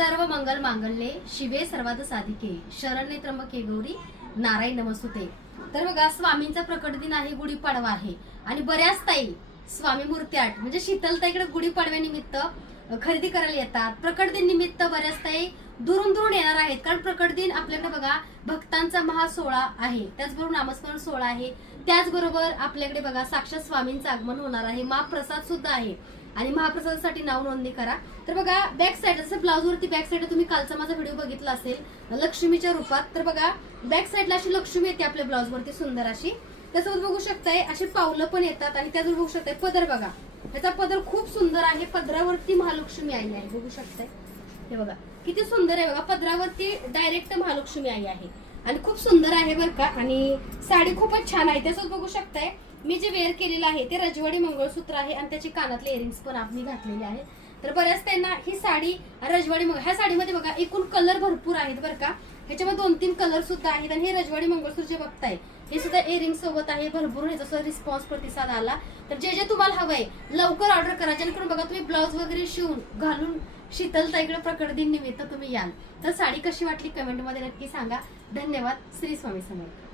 सर्व मंगल मांगल्ये शिवे सर्वार्थ साधिके शरण्ये त्र्यंबके गौरी नारायण नमस्तुते। तर बघा, स्वामींचा प्रकट दिन आहे, गुढीपाडवा आहे आणि बऱ्याच ताई स्वामी मूर्त्याट म्हणजे शीतलताईकडे गुढीपाडव्यानिमित्त खरेदी करायला येतात। प्रकट दिन निमित्त बऱ्याच ताई दुरून दुरून येणार आहेत, कारण प्रकट दिन आपल्याकडे बघा भक्तांचा महासोहळा आहे, त्याचबरोबर नामस्मरण सोहळा आहे, त्याचबरोबर आपल्याकडे बघा साक्षात स्वामींचं आगमन होणार आहे, महाप्रसाद सुद्धा आहे आणि महाप्रसादासाठी नाव नोंदणी करा। तर बघा बॅक साईड जसं ब्लाउज वरती बॅक साईड तुम्ही कालचा माझा व्हिडिओ बघितला असेल लक्ष्मीच्या रूपात, तर बघा बॅक साईडला अशी लक्ष्मी येते आपल्या ब्लाउज वरती सुंदर अशी। त्यासोबत बघू शकताय अशी पावलं पण येतात आणि त्याचबरोबर बघू शकताय पदर बघा, याचा पदर खूप सुंदर आहे, पदरावरती महालक्ष्मी आई आहे, बघू शकताय हे बघा किती सुंदर आहे बघा, पदरावरती डायरेक्ट महालक्ष्मी आई आहे आणि खूप सुंदर आहे बरं का। आणि साडी खूपच छान आहे। त्यासोबत बघू शकताय मी जे वेअर केलेलं आहे ते रजवाडी मंगळसूत्र आहे आणि त्याची कानातले इयरिंग्स पण आपण घातलेले आहे। तर बऱ्याच त्यांना ही साडी रजवाडी ह्या साडीमध्ये बघा एकूण कलर भरपूर आहेत बरं का, ह्याच्यामध्ये 2-3 कलर सुद्धा आहेत आणि हे रजवाडी मंगळसूत्र जे बघताय हे सुद्धा इयरिंग सोबत आहे, भरपूर ह्याचा रिस्पॉन्स प्रतिसाद आला। तर जे जे तुम्हाला हवंय लवकर ऑर्डर करा, जेणेकरून बघा तुम्ही ब्लाउज वगैरे शिवून घालून शीतलताईकडे प्रकट दिन निमित्त तुम्ही याल। तर साडी कशी वाटली कमेंट मध्ये नक्की सांगा। धन्यवाद। श्री स्वामी समर्थ।